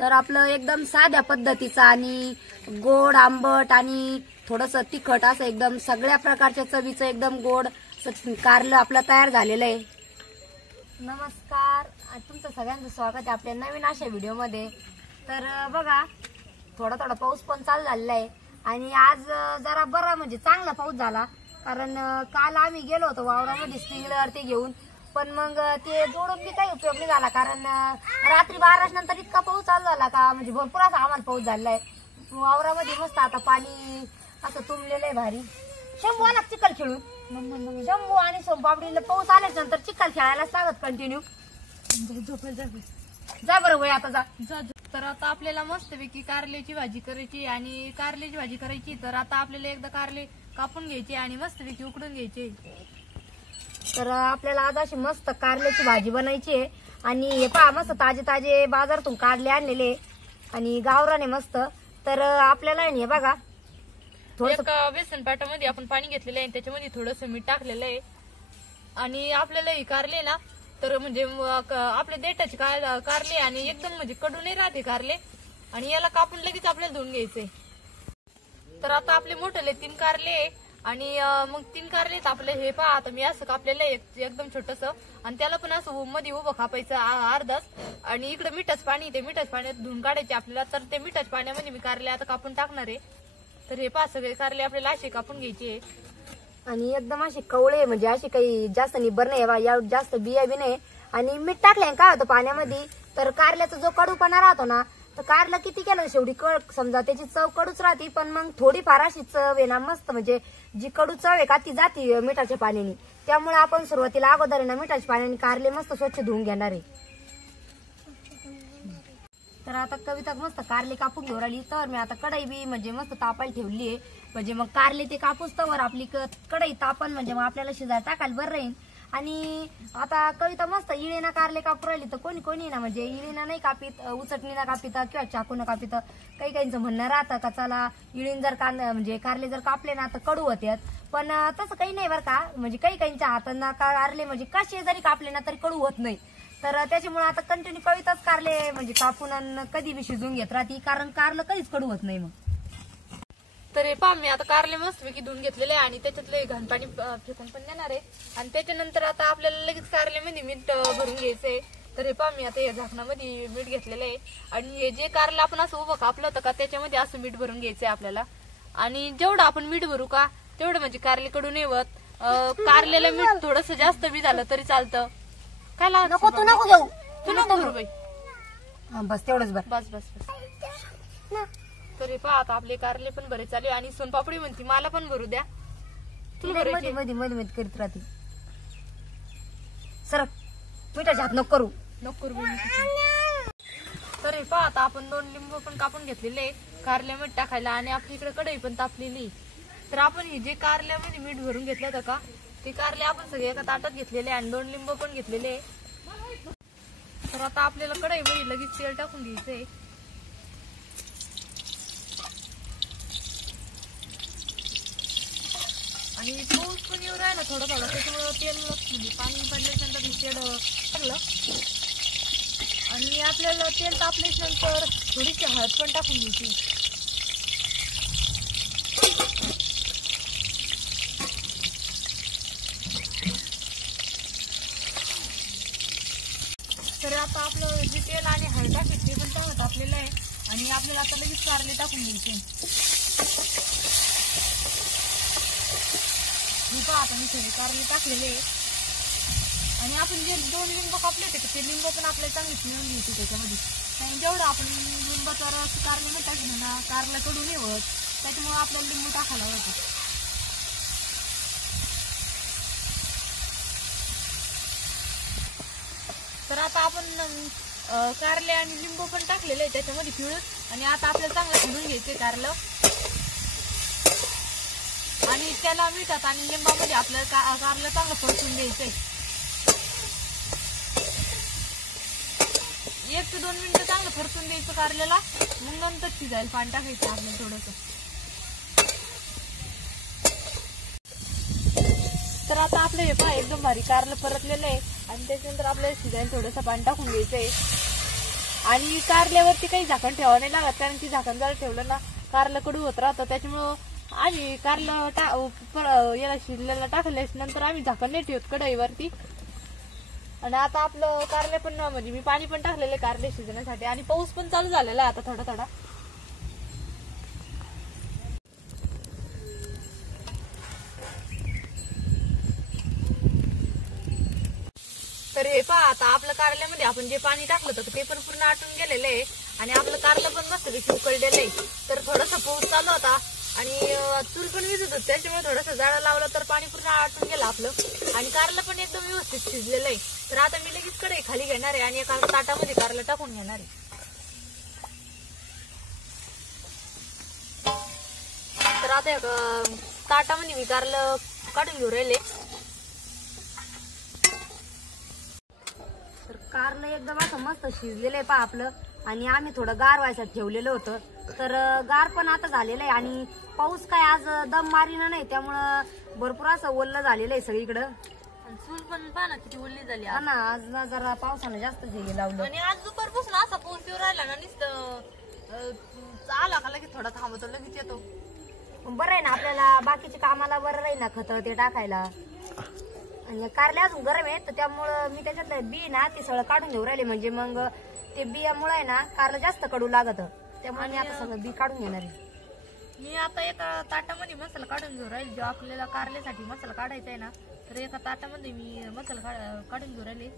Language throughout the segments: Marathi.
तर आपलं एकदम साध्या पद्धतीचं आणि गोड आंबट आणि थोडंसं तिखट असं एकदम सगळ्या प्रकारच्या चवीचं एकदम गोड कारलं आपलं तयार झालेलं आहे। नमस्कार, तुमचं सगळ्यांचं स्वागत आहे आपल्या नवीन अशा व्हिडिओमध्ये। तर बघा थोडा थोडा पाऊस पण चालू झालेला आहे आणि आज जरा बरा म्हणजे चांगला पाऊस झाला, कारण काल आम्ही गेलो होतो वावरामध्ये स्प्रिंकलर ते घेऊन, पण मग ते जोडून बी काही उपयोग नाही झाला, कारण रात्री 12 नंतर इतका पाऊस चालू झाला का म्हणजे भरपूर असा आम्हाला पाऊस झालेला आहे। वावरामध्ये मस्त आता पाणी असं तुंबलेलं आहे भारी। शंभू आला चिखल खेळून, शंभू आणि सोमपापडीला पाऊस आल्याच्या नंतर चिखल खेळायलाच लागत कंटिन्यू। जा बरं वय आता जा। तर आता आपल्याला मस्तपैकी कारल्याची भाजी करायची आणि कारल्याची भाजी करायची, तर आता आपल्याला एकदा कारले कापून घ्यायचे आणि मस्तपैकी उकडून घ्यायचे। तर आपल्याला आज अशी मस्त कारल्याची भाजी बनायची आहे आणि हे पहा मस्त ताजे ताजे बाजारातून कारले आणलेले आणि गावराने मस्त। तर आपल्याला हे बघा थोडं बेसन पाटामध्ये आपण पाणी घेतलेलं आहे, त्याच्यामध्ये थोडंसं मीठ टाकलेलं आहे आणि आपल्याला हे कारले ना तर म्हणजे आपले देठाचे कारले आणि एकदम म्हणजे कडू नाही राहते कारले, आणि याला कापून लगेच आपल्याला धुवून घ्यायचे। तर आता आपले मोठे 3 कारले आणि मग 3 कारले आपले हे पहा आता मी असं कापलेलं आहे एकदम छोटस, आणि त्याला पण असं मध्ये उभं कापायचं अर्धाच, आणि इकडे मिठाचं पाणी ते मिठाच्या पाण्यात धुवून काढायचे आपल्याला। तर ते मिठाच्या पाण्यामध्ये मी कारले आता कापून टाकणार आहे। तर हे पहा सगळे कारले आपल्याला असे कापून घ्यायचे आणि एकदम अशी कवळे म्हणजे अशी काही जास्त निबर नाही, या जास्त बिया बी नाही, आणि मीठ टाकले काय होतं पाण्यामध्ये तर कारल्याचा जो कडूपणा राहतो ना, तर कारला किती केलं शेवटी समजा त्याची चव कडूच राहते, पण मग थोडीफार अशी चव आहे ना मस्त, म्हणजे जी कडू चव आहे का ती जाते मिठाच्या पाण्याने। त्यामुळे आपण सुरुवातीला अगोदर आहे ना मिठाच्या पाण्याने कारले मस्त स्वच्छ धुवून घेणार आहे। तर आता कविता मस्त कारले कापून घेऊन आली, तर मी आता कढई बी म्हणजे मस्त तापायला ठेवली आहे, म्हणजे मग कारले ते कापूस तर आपली कढई तापण म्हणजे मग आपल्याला शिजायला टाकायला बरं राहील। आणि आता कविता मस्त इळेना कारले कापून राहिली, तर कोणी कोणी ना म्हणजे इळेना नाही कापीत, उचटणीना कापित किंवा चाकून कापित। काही काहींचं म्हणणं राहतं का चला इळीन जर म्हणजे कारले जर कापले ना तर कडू होतात, पण तसं काही नाही बरं का, म्हणजे काही काहींच्या हातांना कारले म्हणजे कसे जरी कापले ना तरी कडू होत नाही। तर त्याच्यामुळे आता कंटिन्यू कविताच कारले म्हणजे कापून कधी बी शिजून घेत राहते, कारण कारलं कधीच कडू होत नाही मग। तर हे पहा मी आता कारले मस्तपैकी धुवून घेतलेले आणि त्याच्यातले घाण पाणी फेकून पण देणार आहे, आणि त्याच्यानंतर आता आपल्याला लगेच कारल्यामध्ये मीठ भरून घ्यायचंय। तर हे पहा मी आता या झाकणामध्ये मीठ घेतलेलं आहे, आणि हे जे कारलं आपण असं उभं कापलं होतं का त्याच्यामध्ये असं मीठ भरून घ्यायचंय आपल्याला, आणि जेवढं आपण मीठ भरू का तेवढं म्हणजे कारले कडू नाही होत। कारलेलं मीठ थोडंसं जास्त बी झालं तरी चालतं। काय नको तू नको जाऊ, तू नको भरू बाई, बस तेवढंच बस बस बस। तर हे पहा आता आपले कारले पण बरे चालू, आणि सोनपापडी म्हणती मला पण भरू द्या, तुला मध्ये मध्ये मध्ये मध्ये करीत राहते। सर मिठाच्या हात नको करू। तर हे पहा आता आपण 2 लिंबू पण कापून घेतलेले कारले मीठ टाकायला, आणि आपली इकडे कढई पण तापलेली। तर आपण हे जे कारल्यामध्ये मीठ भरून घेतलं होतं का ते कारले आपण सगळे एका ताटात घेतलेले आणि 2 लिंबू पण घेतलेले। तर आता आपल्याला कढईमध्ये लगेच तेल टाकून घ्यायचंय, आणि पाऊस पण येऊ राहिला थोडं थोडं, त्याच्यामुळे तेल म्हणजे पाणी पडल्यानंतर तेल टाकलं, आणि आपल्याला तेल तापल्यानंतर थोडीशी हळद पण टाकून घ्यायची। तर आता आपलं जे तेल आणि हळद टाकायचं ते पण चांगलं तापलेलं आहे, आणि आपल्याला आता लगेच कारले टाकून घ्यायचे। आता मी सगळे कारले टाकलेले, आणि आपण जे 2 लिंबू कापले होते ते लिंबू पण आपल्याला चांगले पिळून घ्यायचे त्याच्यामध्ये, कारण जेवढं आपण लिंबाचा रस कारले नाही टाकलं ना कारला कडू नाही होत, त्याच्यामुळे आपल्याला लिंबू टाकायला होतं। तर आता आपण कारले आणि लिंबू पण टाकलेले आहे त्याच्यामध्ये पिळून, आणि आता आपल्याला चांगलं पिळून घ्यायचे कारलं, आणि त्याला मिठात आणि लिंबामध्ये आपल्याला कारलं चांगलं परतून द्यायचंय। 1 ते 2 मिनिटं चांगलं परतून द्यायचं कारल्याला, मग नंतर शिजायला पाणी टाकायचं आपल्याला थोडंसं। तर आता आपलं हे पहा एकदम भारी कारलं परतलेलं आहे, आणि त्याच्यानंतर आपल्याला शिजायला थोडंसं पाणी टाकून द्यायचंय। आणि कारल्यावरती काही झाकण ठेवावं नाही लागत, कारण की झाकण जर ठेवलं ना कारलं कडू होत राहतं. त्याच्यामुळं आम्ही कारलं याला शिजलेला टाकल्यास नंतर आम्ही झाकण नाही ठेवत कढईवरती. आणि आता आपलं कारले पण म्हणजे मी पाणी पण टाकलेलं कारले शिजण्यासाठी, आणि पाऊस पण चालू झालेला आहे आता थोडा थोडा. तर हे पहा, आता आपलं कारल्यामध्ये आपण जे पाणी टाकलं होतं ते पण पूर्ण आटून गेलेलं आहे आणि आपलं कारलं पण मस्तपैकी उकळलेलं आहे. तर थोडासा पाऊस चालू होता आणि चूल पण विजत होत, त्याच्यामुळे थोडंसं जाळं लावलं तर पाणी पूर्ण आटून गेलं आपलं आणि कारलं पण एकदम व्यवस्थित शिजलेलं आहे. तर आता मी लगेच कढई खाली घेणार आहे आणि एका ताटामध्ये कारलं टाकून घेणार आहे. तर आता ताटामध्ये मी कारलं काढून घेऊ राहिले. तर कारलं एकदम असं मस्त शिजलेलं आहे पहा आपलं. आणि आम्ही थोडं गार व्हायसाठी ठेवलेलं होतं, तर गार पण आता झालेलं आहे. आणि पाऊस काय आज दम मारीना नाही, त्यामुळं भरपूर असं ओल्लं झालेलं आहे सगळीकडं. चूल पण पहा ना किती ओल्ली झाली हा ना, आज ना जरा पावसानं जास्त हे लावलं. आणि आज दुपारपासून असा पाऊस येऊ राहिला ना, नुसतं आला का लगेच थोडा थांबतो लगेच येतो. बरं आहे ना, आपल्याला बाकीच्या कामाला बरं राहील ना खत ते टाकायला. आणि कारले अजून गरम आहे, तर त्यामुळं मी त्याच्यातलं बी ना ते सगळं काढून घेऊ राहिले. म्हणजे मग ते बियामुळे आहे ना कारलं जास्त कडू लागत, त्यामुळे मी आता सगळं बी काढून घेणार आहे. मी आता एका ताटामध्ये मसाला काढून घेऊ राहील. जो आपल्याला कारल्यासाठी मसाला काढायचा आहे ना, तर एका ताटामध्ये मी मसाला काढून घेऊ राहिले.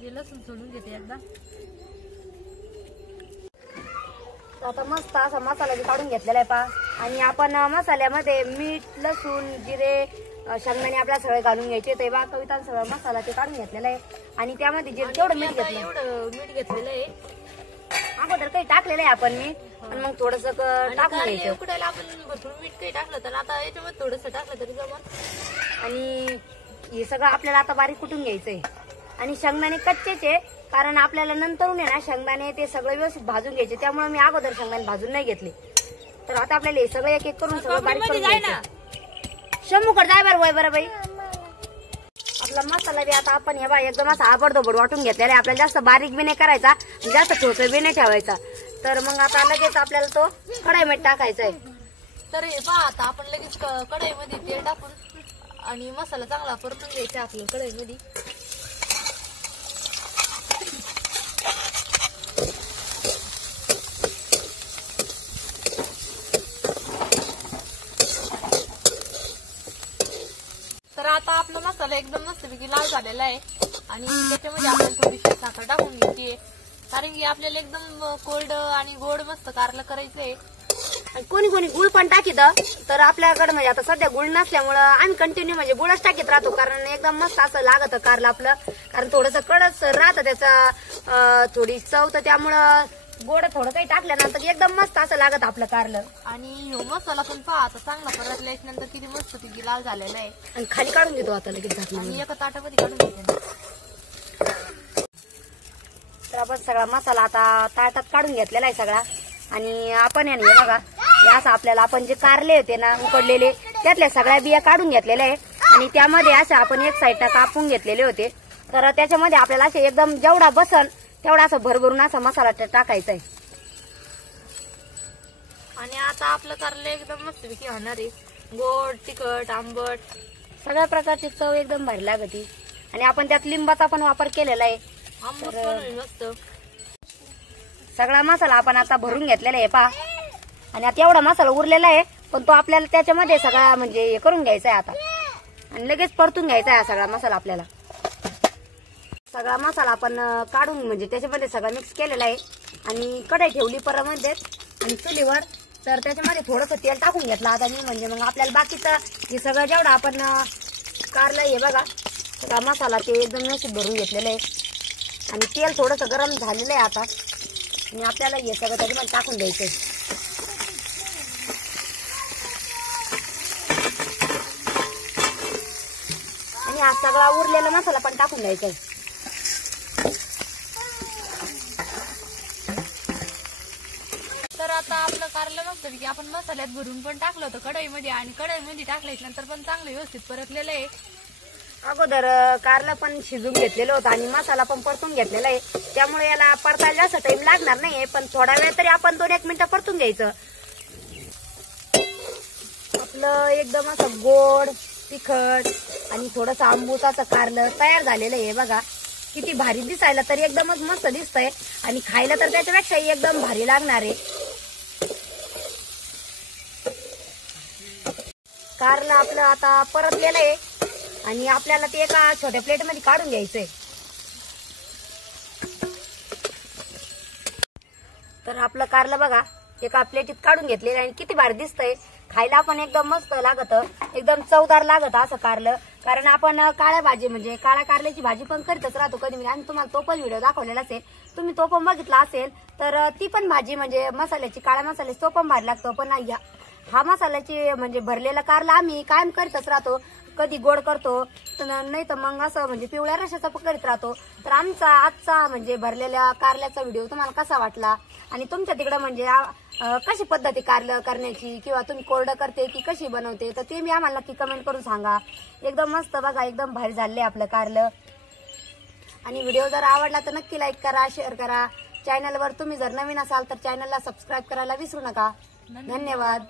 जे लसूण सोडून घेते एकदा. आता मस्त असा मसाला बी काढून घेतलेला आहे पहा. आणि आपण मसाल्यामध्ये मीठ, लसूण, जिरे, शेंगदाणे आपल्याला सगळे घालून घ्यायचे. ते बा कविता सगळं मसाला ते काढून घेतलेला आहे. आणि त्यामध्ये जे तेवढं मीठ घेतलं, एवढं मीठ घेतलेलं आहे. अगोदर काही टाकलेलं आहे आपण मीठ, आणि मग थोडस टाकून घ्यायचं. उकडायला आपण भरपूर मीठ काही टाकलं तर आता याच्यामध्ये थोडंसं टाकलं तरी जमल. आणि हे सगळं आपल्याला आता बारीक कुटून घ्यायचंय. आणि शेंगदाणे कच्चेचे, कारण आपल्याला नंतरून आहे ना शेंगदाणे ते सगळं व्यवस्थित भाजून घ्यायचे, त्यामुळे मी अगोदर शेंगदाणे भाजून नाही घेतले. तर आता आपल्याला हे सगळं एक एक करून सगळं बारीक करून घ्यायचं. शंभूकडे जाय बरं वय बरं बाई. आपला मसाला बी आता आपण हे बा एकदम असा आबडधोबड वाटून घेतलेला आहे. आपल्याला जास्त बारीक बी नाही करायचा, जास्त ठोसं बी नाही ठेवायचा. तर मग आता लगेच आपल्याला तो कढईमध्ये टाकायचा आहे. तर हे पहा, आता आपण लगेच कढईमध्ये तेल टाकून आणि मसाला चांगला परतून घ्यायचा आपल्या कढईमध्ये. तर आता आपला मसाला एकदम मस्तपैकी लाल झालेला आहे आणि त्याच्यामध्ये आपण थोडीशी साखर टाकून घ्यायची, कारण की आपल्याला एकदम कोल्ड आणि गोड मस्त कारलं करायचंय. आणि कोणी कोणी गुळ पण टाकीत, तर आपल्याकडे म्हणजे आता सध्या गुळ नसल्यामुळं आम्ही कंटिन्यू म्हणजे गुळच टाकीत राहतो, कारण एकदम मस्त असं लागतं कारलं आपलं. कारण थोडंसं कडच राहतं त्याचा थोडी चव, तर त्यामुळं गोड थोडं काही टाकल्यानंतर एकदम मस्त असं लागत आपलं कारलं. आणि ह्यो मसाला पण पहा आता चांगला परतल्याच्या नंतर किती मस्त पैकी लाल झालेला आहे. आणि खाली काढून घेतो आता लगेच झाकून. आणि एका ताटामध्ये काढून घेते. तर आपण सगळा मसाला आता ताटात काढून घेतलेला आहे सगळा. आणि आपण हे बघा, हे असं आपल्याला आपण जे कारले होते ना उकडलेले, त्यातल्या सगळ्या बिया काढून घेतलेल्या आहे. आणि त्यामध्ये असं आपण एक साईडला कापून घेतलेले होते. तर त्याच्यामध्ये आपल्याला असे एकदम जेवढा बसन तेवढा असं भरभरून असा मसाला टाकायचा आहे. आणि आता आपलं कारलं एकदम मस्तपैकी होणार आहे. गोड, तिखट, आंबट सगळ्या प्रकारची चव एकदम भारी लागते. आणि आपण त्यात लिंबाचा पण वापर केलेला आहे. आंबट पण मस्त. सगळा मसाला आपण आता भरून घेतलेला आहे पहा. आणि आता एवढा मसाला उरलेला आहे, पण तो आपल्याला त्याच्यामध्ये सगळा म्हणजे हे करून घ्यायचा आहे आता. आणि लगेच परतून घ्यायचा आहे सगळा मसाला आपल्याला. सगळा मसाला आपण काढून म्हणजे त्याच्यामध्ये सगळा मिक्स केलेला आहे. आणि कढई ठेवली परमध्ये आणि चुलीवर. तर त्याच्यामध्ये थोडंसं तेल टाकून घेतलं आता मी, म्हणजे मग आपल्याला बाकीचं हे सगळं जेवढं आपण कारलं हे बघा सगळा मसाला ते एकदम व्यवस्थित भरून घेतलेलं आहे. आणि तेल थोडंसं गरम झालेलं आहे आता. आणि आपल्याला हे सगळं त्याच्यामध्ये टाकून द्यायचंय. आणि हा सगळा उरलेला मसाला पण टाकून द्यायचा आहे. तर आता आपलं कारलं नसतं की आपण मसाल्यात भरून पण टाकलं होतं कढईमध्ये, आणि कढईमध्ये टाकल्याच्या नंतर पण चांगलं व्यवस्थित परतलेलं आहे. अगोदर कारलं पण शिजून घेतलेलं होतं आणि मसाला पण परतून घेतलेला आहे, त्यामुळे याला परतायला जास्त टाइम लागणार नाहीये, पण थोडा वेळ तरी आपण 2-1 मिनिटं परतून घ्यायचं. आपलं एकदम असं गोड तिखट आणि थोडंसं आंबूस असं कारलं तयार झालेलं आहे. बघा किती भारी दिसायला तर एकदमच मस्त दिसतंय आणि खायला तर त्याच्यापेक्षाही एकदम भारी लागणार आहे. कारलं आपलं आता परतलेलं आहे आणि आपल्याला ते एका छोट्या प्लेट मध्ये काढून घ्यायचंय. तर आपलं कारलं बघा एका प्लेटीत काढून घेतलेलं आहे आणि किती भारी दिसतंय. खायला पण एकदम मस्त लागत, एकदम चवदार लागत असं कारलं. कारण आपण काळ्या भाजी म्हणजे काळ्या कारल्याची भाजी पण करीतच राहतो कधी आणि तुम्हाला तो पण व्हिडिओ दाखवलेला असेल, तुम्ही तो पण बघितला असेल. तर ती पण भाजी म्हणजे मसाल्याची काळ्या मसाल्याची तो पण भारी लागतो. पण हा मसाल्याची म्हणजे भरलेला कारला आम्ही कायम करीतच राहतो, कधी गोड करतो नाही तर मग असं म्हणजे पिवळ्या रशाचा पण करीत राहतो. तर आमचा आजचा म्हणजे भरलेल्या कारल्याचा व्हिडिओ तुम्हाला कसा वाटला आणि तुमच्या तिकडं म्हणजे कशी पद्धती कारलं करण्याची किंवा तुम्ही कोरडं करते की कशी बनवते तर ते मी आम्हाला नक्की कमेंट करून सांगा. एकदम मस्त बघा एकदम भारी झालंय आपलं कारलं. आणि व्हिडिओ जर आवडला तर नक्की लाईक करा, शेअर करा. चॅनलवर तुम्ही जर नवीन असाल तर चॅनलला सबस्क्राईब करायला विसरू नका. धन्यवाद.